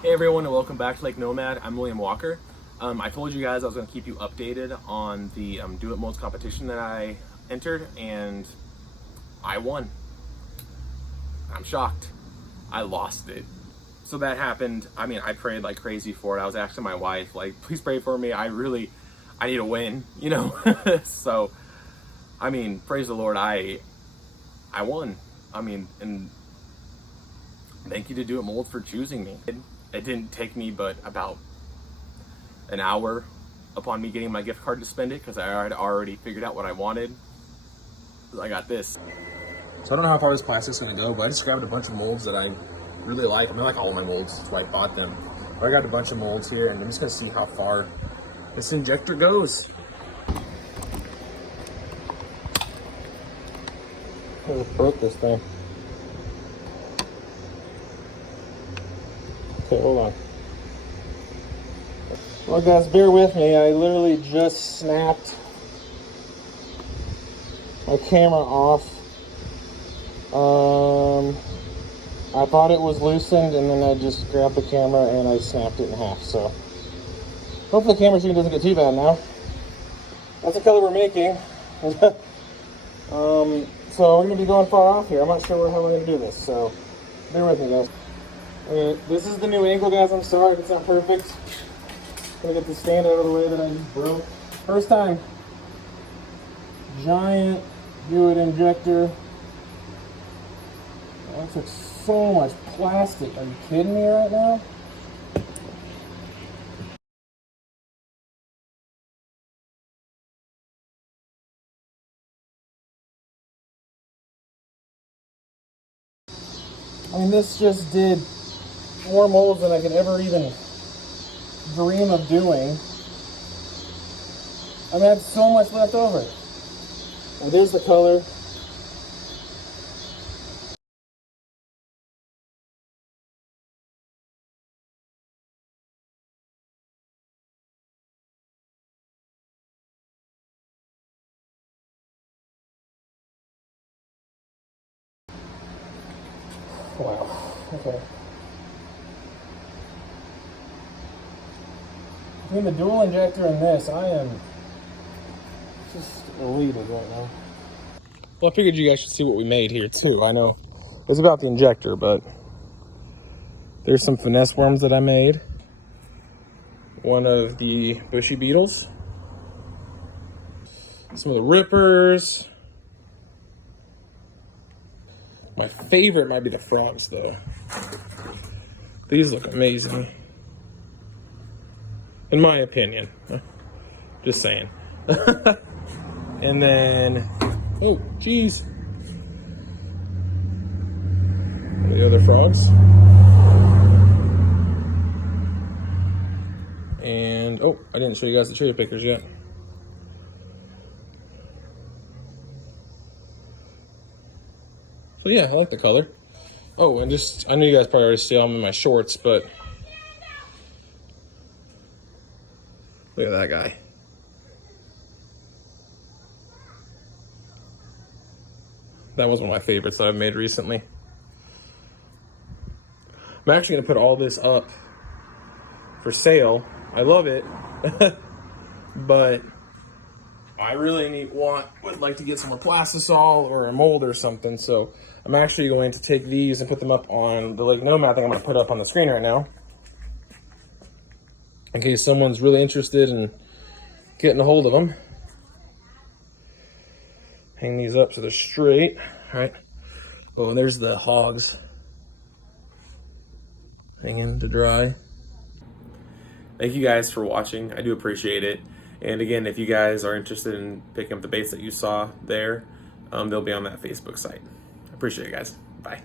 Hey everyone, and welcome back to Lake Nomad. I'm William Walker. I told you guys I was going to keep you updated on the Do It Molds competition that I entered, and I won. I'm shocked. I lost it. So that happened. I mean, I prayed like crazy for it. I was asking my wife, like, please pray for me. I need a win, you know? So, I mean, praise the Lord, I won. I mean, and thank you to Do It Molds for choosing me. It didn't take me but about an hour upon me getting my gift card to spend it because I had already figured out what I wanted. I got this. So I don't know how far this plastic's gonna go, but I just grabbed a bunch of molds that I really like. I mean, I like all my molds, that's why I bought them. But I grabbed a bunch of molds here, and I'm just gonna see how far this injector goes. I just broke this thing. Okay, hold on. Well, guys, bear with me. I literally just snapped my camera off. I thought it was loosened, and then I just grabbed the camera and I snapped it in half. So hopefully the camera screen doesn't get too bad now. That's the color we're making. So we're gonna be going far off here. I'm not sure how we're gonna do this, so bear with me, guys. This is the new angle, guys. I'm sorry if it's not perfect. Gonna get the stand out of the way that I just broke. First time. Giant Do It injector. That took so much plastic. Are you kidding me right now? I mean, this just did more molds than I could ever even dream of doing. I mean, I had so much left over. And there's the color. Wow. Okay. Between the dual injector and this, I am just elated right now. Well, I figured you guys should see what we made here too. I know it's about the injector, but there's some finesse worms that I made. One of the bushy beetles. Some of the rippers. My favorite might be the frogs though. These look amazing. In my opinion. Just saying. And then, oh, geez. The other frogs. And, oh, I didn't show you guys the cherry pickers yet. So yeah, I like the color. Oh, and just, I know you guys probably already see them in my shorts, but look at that guy. That was one of my favorites that I've made recently. I'm actually gonna put all this up for sale. I love it, but I really would like to get some more plastisol or a mold or something. So I'm actually going to take these and put them up on the Lake Nomad thing I'm gonna put up on the screen right now, in case someone's really interested in getting a hold of them. Hang these up so they're straight, all right? Oh, and there's the hogs hanging to dry. Thank you guys for watching. I do appreciate it. And again, if you guys are interested in picking up the baits that you saw there, they'll be on that Facebook site. I appreciate it, guys. Bye.